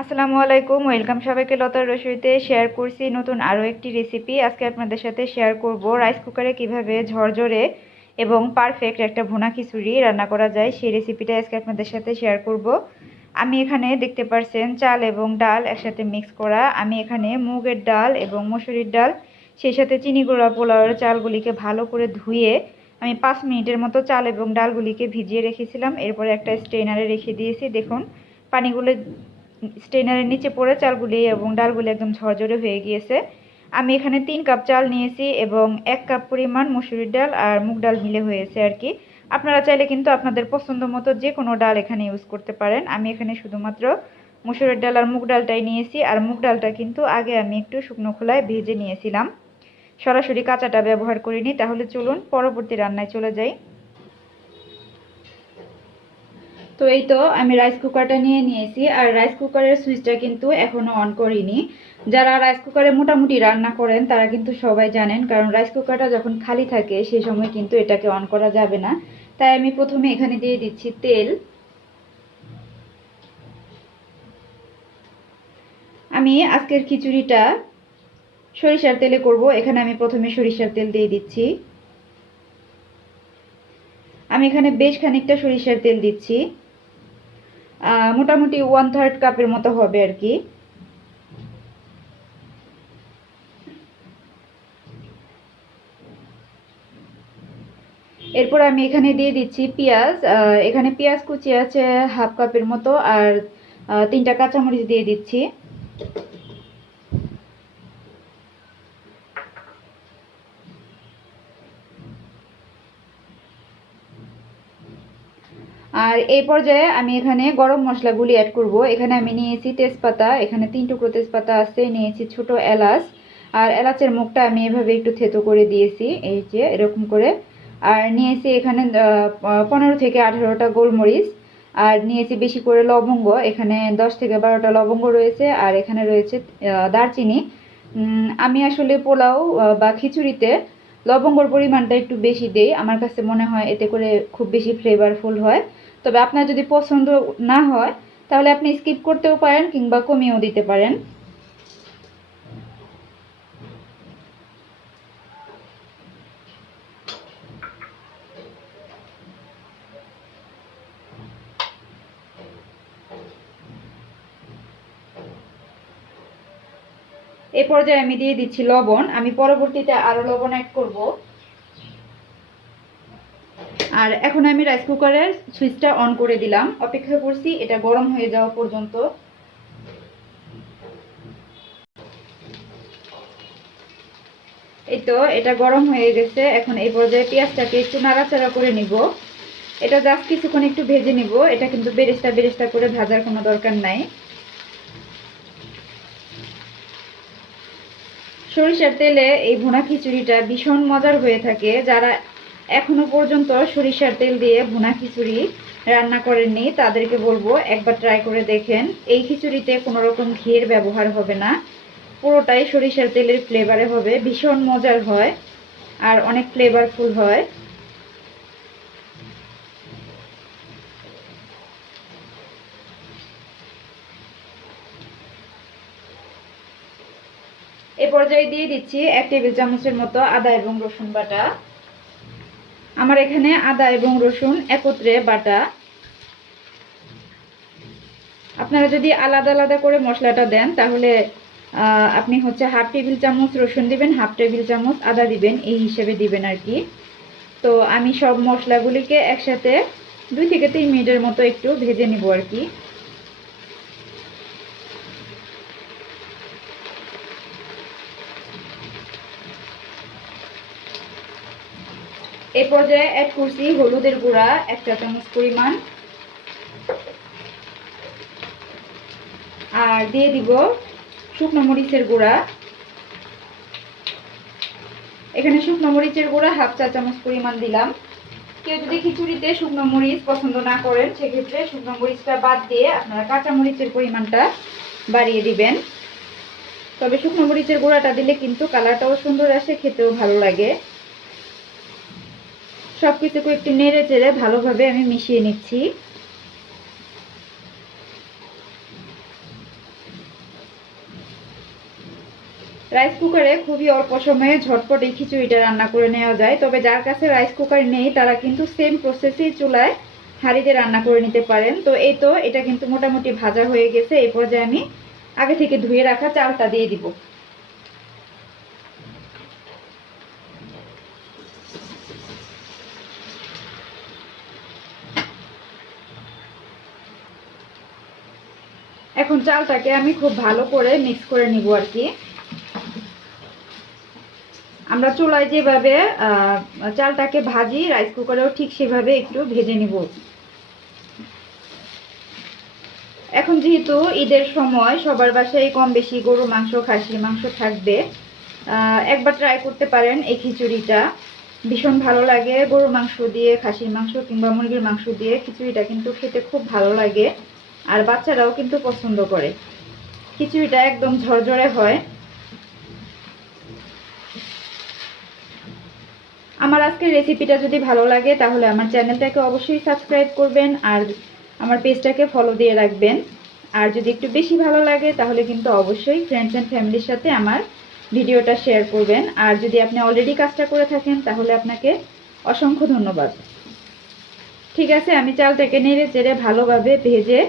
আসসালামু আলাইকুম, ওয়েলকাম সবাইকে লতার রসুইতে। শেয়ার করছি নতুন আরও একটি রেসিপি। আজকে আপনাদের সাথে শেয়ার করব রাইস কুকারে কিভাবে ঝরঝরে এবং পারফেক্ট একটা ভুনা খিচুড়ি রান্না করা যায়, সেই রেসিপিটা আজকে আপনাদের সাথে শেয়ার করব। আমি এখানে দেখতে পারছেন চাল এবং ডাল একসাথে মিক্স করা। আমি এখানে মুগের ডাল এবং মসুরির ডাল, সেই সাথে চিনি গুঁড়া পোলাওয়ের চালগুলিকে ভালো করে ধুয়ে আমি 5 মিনিটের মতো চাল এবং ডালগুলিকে ভিজিয়ে রেখেছিলাম। এরপরে একটা স্ট্রেনারে রেখে দিয়েছি। দেখুন পানিগুলো স্ট্রেনারের নিচে পড়ে চালগুলি এবং ডালগুলি একদম ঝরঝরে হয়ে গিয়েছে। আমি এখানে 3 কাপ চাল নিয়েছি এবং 1 কাপ পরিমাণ মসুরির ডাল আর মুগ ডাল মিলে হয়েছে আর কি। আপনারা চাইলে কিন্তু আপনাদের পছন্দ মতো যে কোনো ডাল এখানে ইউজ করতে পারেন। আমি এখানে শুধুমাত্র মসুরের ডাল আর মুগ ডালটাই নিয়েছি। আর মুগ ডালটা কিন্তু আগে আমি একটু শুকনো খোলায় ভেজে নিয়েছিলাম, সরাসরি কাঁচাটা ব্যবহার করিনি। তাহলে চলুন পরবর্তী রান্নায় চলে যাই। তো এই তো আমি রাইস কুকারটা নিয়ে নিয়েছি, আর রাইস কুকারের সুইচটা কিন্তু এখনো অন করিনি। যারা রাইস কুকারে মোটামুটি রান্না করেন তারা কিন্তু সবাই জানেন, কারণ রাইস কুকারটা যখন খালি থাকে সেই সময় কিন্তু এটাকে অন করা যাবে না। তাই আমি প্রথমে এখানে দিয়ে দিচ্ছি তেল। আমি আজকের খিচুড়িটা সরিষার তেলে করব। এখানে আমি প্রথমে সরিষার তেল দিয়ে দিচ্ছি। আমি এখানে বেশ খানিকটা সরিষার তেল দিচ্ছি, মোটামুটি 1/3 কাপের মতো হবে আর কি। এরপর আমি এখানে দিয়ে দিচ্ছি পেঁয়াজ। এখানে পেঁয়াজ কুচি আছে 1/2 কাপের মতো, আর 3টা কাঁচামরিচ দিয়ে দিচ্ছি। আর এই পর্যায়ে আমি এখানে গরম মশলাগুলি অ্যাড করব। এখানে আমি নিয়েছি তেজপাতা, এখানে 3 টুকরো তেজপাতা আছে, নিয়েছি ছোট এলাচ, আর এলাচের মুখটা আমি এভাবে একটু থেতো করে দিয়েছি, এই যে এরকম করে। আর নিয়েছি এখানে 15 থেকে 18টা গোলমরিচ, আর নিয়েছি বেশি করে লবঙ্গ। এখানে 10 থেকে 12টা লবঙ্গ রয়েছে, আর এখানে রয়েছে দারচিনি। আমি আসলে পোলাও বা খিচুড়িতে লবঙ্গর পরিমাণটা একটু বেশি দেই, আমার কাছে মনে হয় এতে করে খুব বেশি ফ্লেভারফুল হয়। তবে আপনার যদি পছন্দ না হয় তাহলে আপনি স্কিপ করতেও পারেন কিংবা কমিয়েও দিতে পারেন। এই পর্যায়ে আমি দিয়ে দিচ্ছি লবণ। আমি পরবর্তীতে আরো লবণ অ্যাড করব। আর এখন আমি রাইস কুকারের সুইচটা অন করে দিলাম, অপেক্ষা করছি এটা গরম হয়ে যাওয়া পর্যন্ত। এই তো এটা গরম হয়ে গেছে। এখন এই পর্যায়ে পেঁয়াজটাকে একটু নাড়াচাড়া করে নিব। এটা জাস্ট কিছুক্ষণ একটু ভেজে নিব, এটা কিন্তু বেরেস্তা বেরেস্তা করে ভাজার কোনো দরকার নাই। সরিষার তেলে এই ভুনা খিচুড়িটা ভীষণ মজার হয়ে থাকে। যারা এখনো পর্যন্ত সরিষার তেল দিয়ে ভুনা খিচুড়ি রান্না করেননি তাদেরকে বলবো একবার ট্রাই করে দেখেন। এই খিচুড়িতে কোনো রকম ঘিয়ের ব্যবহার হবে না, পুরোটাই সরিষার তেলের ফ্লেভারে হবে, ভীষণ মজার হয় আর অনেক ফ্লেভারফুল হয়। এ পর্যায়ে দিয়ে দিচ্ছি 1 টেবিল চামচের মতো আদা এবং রসুন বাটা। আমার এখানে আদা এবং রসুন একত্রে বাটা। আপনারা যদি আলাদা আলাদা করে মশলাটা দেন তাহলে আপনি হচ্ছে 1/2 টেবিল চামচ রসুন দিবেন, 1/2 টেবিল চামচ আদা দিবেন, এই হিসেবে দিবেন আর কি। তো আমি সব মশলাগুলিকে একসাথে 2 থেকে 3 মিনিটের মতো একটু ভেজে নিব আর কি। এই পর্যায়ে অ্যাড করছি হলুদের গুঁড়া 1 চা চামচ পরিমাণ, আর দিয়ে দিব শুকনো মরিচের গুঁড়া। এখানে শুকনো মরিচের গুঁড়া 1/2 চা চামচ পরিমাণ দিলাম। কেউ যদি খিচুড়িতে শুকনো মরিচ পছন্দ না করেন সেক্ষেত্রে শুকনো মরিচটা বাদ দিয়ে আপনারা কাঁচা মরিচের পরিমাণটা বাড়িয়ে দিবেন। তবে শুকনো মরিচের গুঁড়াটা দিলে কিন্তু কালারটাও সুন্দর আসে, খেতেও ভালো লাগে। সবকিছুকে একটু নেড়ে চেড়ে ভালোভাবে আমি মিশিয়ে নিচ্ছি। রাইস কুকারে খুবই অল্প সময়ে ঝটপট এই খিচুড়িটা রান্না করে নেওয়া যায়। তবে যার কাছে রাইস কুকার নেই তারা কিন্তু সেম প্রসেসেই চুলায় হাঁড়িতে রান্না করে নিতে পারেন। তো এই তো এটা কিন্তু মোটামুটি ভাজা হয়ে গেছে। এই পর্যায়ে আমি আগে থেকে ধুয়ে রাখা চালটা দিয়ে দিব। এখন চালটাকে আমি খুব ভালো করে মিক্স করে নিব আর কি। আমরা চুলায় যেভাবে চালটাকে ভাজি রাইস কুকারেও ঠিক সেভাবে একটু ভেজে নিব। এখন যেহেতু ঈদের সময় সবার বাসায় কম বেশি গরু মাংস খাসির মাংস থাকবে, একবার ট্রাই করতে পারেন এই খিচুড়িটা। ভীষণ ভালো লাগে গরু মাংস দিয়ে, খাসির মাংস কিংবা মুরগির মাংস দিয়ে খিচুড়িটা কিন্তু খেতে খুব ভালো লাগে। আর বাচ্চারাও কিন্তু পছন্দ করে। খিচুড়িটা একদম ঝরঝরে হয়। আমার আজকের রেসিপিটা যদি ভালো লাগে তাহলে আমার চ্যানেলটাকে অবশ্যই সাবস্ক্রাইব করবেন আর আমার পেজটাকে ফলো দিয়ে রাখবেন। আর যদি একটু বেশি ভালো লাগে তাহলে কিন্তু অবশ্যই ফ্রেন্ডস অ্যান্ড ফ্যামিলির সাথে আমার ভিডিওটা শেয়ার করবেন। আর যদি আপনি অলরেডি কাজটা করে থাকেন তাহলে আপনাকে অসংখ্য ধন্যবাদ। ঠিক আছে, আমি চালটাকে নেড়ে চেড়ে ভালোভাবে ভেজে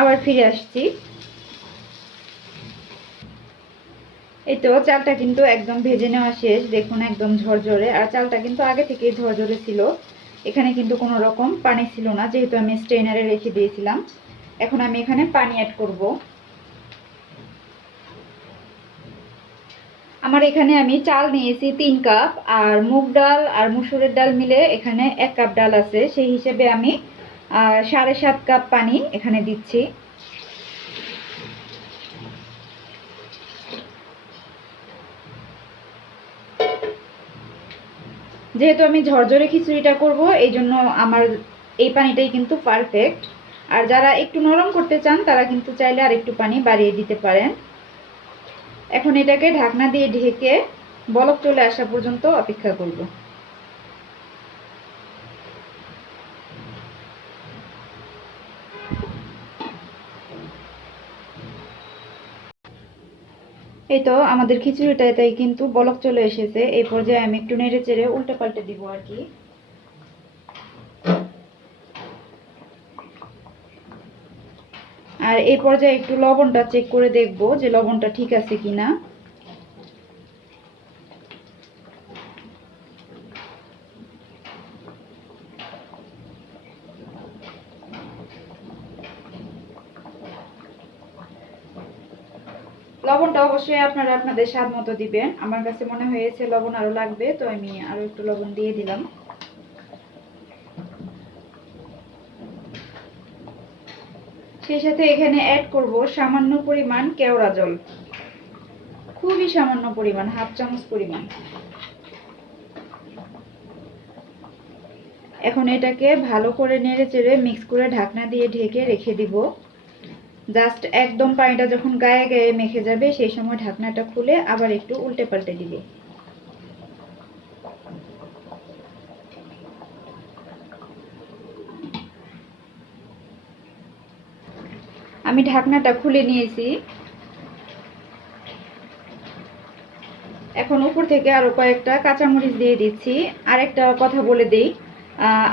আবার ফিরে আসছি। এই তো চালটা কিন্তু একদম ভেজে নেওয়া শেষ। দেখুন একদম ঝরঝরে। আর চালটা কিন্তু আগে থেকেই ঝরঝরে ছিল, এখানে কিন্তু কোনো রকম পানি ছিল না, যেহেতু আমি স্ট্রেনারে রেখে দিয়েছিলাম। এখন আমি এখানে পানি অ্যাড করব। আমার এখানে আমি চাল নিয়েছি 3 কাপ, আর মুগ ডাল আর মসুরের ডাল মিলে এখানে 1 কাপ ডাল আছে। সেই হিসেবে আমি 7.5 কাপ পানি এখানে দিচ্ছি। যেহেতু আমি ঝরঝরে খিচুড়িটা করব এই জন্য আমার এই পানিটাই কিন্তু পারফেক্ট। আর যারা একটু নরম করতে চান তারা কিন্তু চাইলে আর একটু পানি বাড়িয়ে দিতে পারেন। এখন এটাকে ঢাকনা দিয়ে ঢেকে বলক চলে আসা পর্যন্ত অপেক্ষা করব। এই তো আমাদের খিচুড়িটাই কিন্তু বলক চলে এসেছে। এই পর্যায়ে আমি একটু নেড়ে চেড়ে উল্টে পাল্টে দিব আর কি। আর এই পর্যায়ে একটু লবণটা চেক করে দেখব যে লবণটা ঠিক আছে কিনা। লবণটা অবশ্যই আপনারা আপনাদের স্বাদ মতো দিবেন। আমার কাছে মনে হয়েছে লবণ আরো লাগবে, তো আমি আরো একটু লবণ দিয়ে দিলাম। সেই সাথে এখানে অ্যাড করব সামান্য পরিমাণ কেওড়া জল, খুবই সামান্য পরিমাণ, হাফ চামচ পরিমাণ। এখন এটাকে ভালো করে নেড়ে চেড়ে মিক্স করে ঢাকনা দিয়ে ঢেকে রেখে দিব। জাস্ট একদম পানিটা যখন গায়ে গায়ে মেখে যাবে সেই সময় ঢাকনাটা খুলে আবার একটু উল্টে পাল্টে দিব। আমি ঢাকনাটা খুলে নিয়েছি। এখন উপর থেকে আরো কয়েকটা কাঁচামরিচ দিয়ে দিচ্ছি। আর একটা কথা বলে দেই,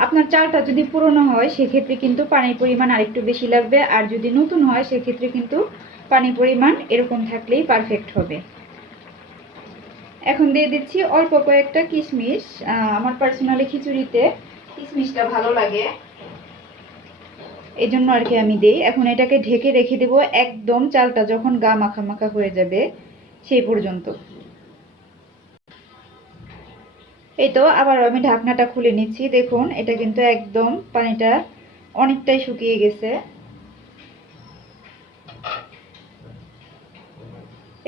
আপনার চালটা যদি পুরনো হয় সেক্ষেত্রে কিন্তু পানির পরিমাণ আরেকটু বেশি লাগবে, আর যদি নতুন হয় সেক্ষেত্রে কিন্তু পানির পরিমাণ এরকম থাকলেই পারফেক্ট হবে। এখন দিয়ে দিচ্ছি অল্প কয়েকটা কিশমিশ। আমার পার্সোনালি খিচুড়িতে কিশমিশটা ভালো লাগে, এই জন্য আর কি আমি দিই। এখন এটাকে ঢেকে রেখে দেবো একদম চালটা যখন গা মাখা মাখা হয়ে যাবে সেই পর্যন্ত। এই তো আবার আমি ঢাকনাটা খুলে নিচ্ছি। দেখুন এটা কিন্তু একদম পানিটা অনেকটাই শুকিয়ে গেছে।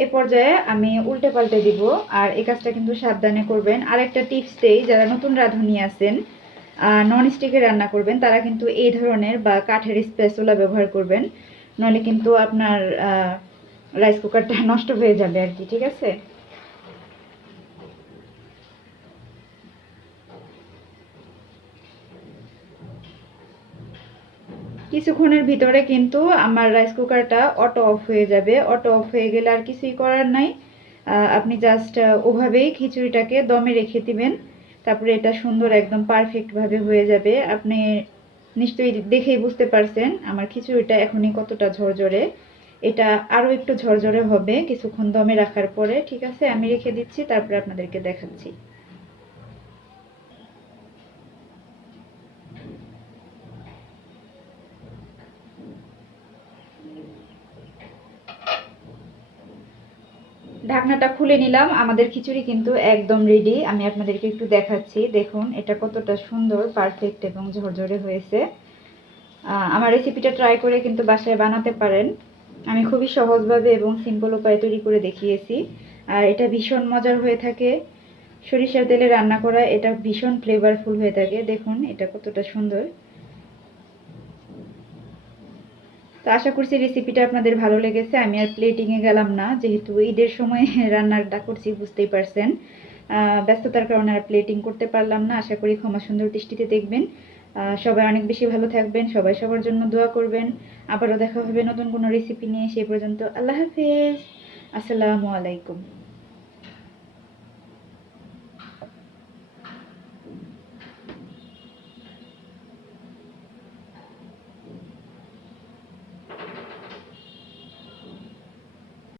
এই পর্যায়ে আমি উল্টে পাল্টে দিব। আর এই কাজটা কিন্তু সাবধানে করবেন। আর একটা টিপস দেই, যারা নতুন রাঁধুনি আছেন, নন স্টিকে রান্না করবেন, তারা কিন্তু এই ধরনের বা কাঠের স্প্যাচুলা ব্যবহার করবেন, নইলে কিন্তু আপনার রাইস কুকারটা নষ্ট হয়ে যাবে আর কি। ঠিক আছে, কিছুক্ষণের ভিতরে কিন্তু আমার রাইস কুকারটা অটো অফ হয়ে যাবে। অটো অফ হয়ে গেলে আর কিছুই করার নাই, আপনি জাস্ট ওভাবেই খিচুড়িটাকে দমে রেখে দিবেন, তারপরে এটা সুন্দর একদম পারফেক্টভাবে হয়ে যাবে। আপনি নিশ্চয়ই দেখেই বুঝতে পারছেন আমার খিচুড়িটা এখনই কতটা ঝরঝরে। এটা আরও একটু ঝরঝরে হবে কিছুক্ষণ দমে রাখার পরে। ঠিক আছে, আমি রেখে দিচ্ছি, তারপরে আপনাদেরকে দেখাচ্ছি। ঢাকনাটা খুলে নিলাম, আমাদের খিচুড়ি কিন্তু একদম রেডি। আমি আপনাদেরকে একটু দেখাচ্ছি, দেখুন এটা কতটা সুন্দর পারফেক্ট এবং ঝরঝরে হয়েছে। আমার রেসিপিটা ট্রাই করে কিন্তু বাসায় বানাতে পারেন। আমি খুবই সহজভাবে এবং সিম্পল উপায়ে তৈরি করে দেখিয়েছি। আর এটা ভীষণ মজার হয়ে থাকে, সরিষার তেলে রান্না করা, এটা ভীষণ ফ্লেভারফুল হয়ে থাকে। দেখুন এটা কতটা সুন্দর। তো আশা করছি রেসিপিটা আপনাদের ভালো লেগেছে। আমি আর প্লেটিংয়ে গেলাম না, যেহেতু ঈদের সময় রান্নাটা করছি, বুঝতেই পারছেন। ব্যস্ততার কারণে আর প্লেটিং করতে পারলাম না। আশা করি ক্ষমা সুন্দর দৃষ্টিতে দেখবেন। সবাই অনেক বেশি ভালো থাকবেন, সবাই সবার জন্য দোয়া করবেন। আবারও দেখা হবে নতুন কোনো রেসিপি নিয়ে। সেই পর্যন্ত আল্লাহ হাফেজ, আসসালামু আলাইকুম।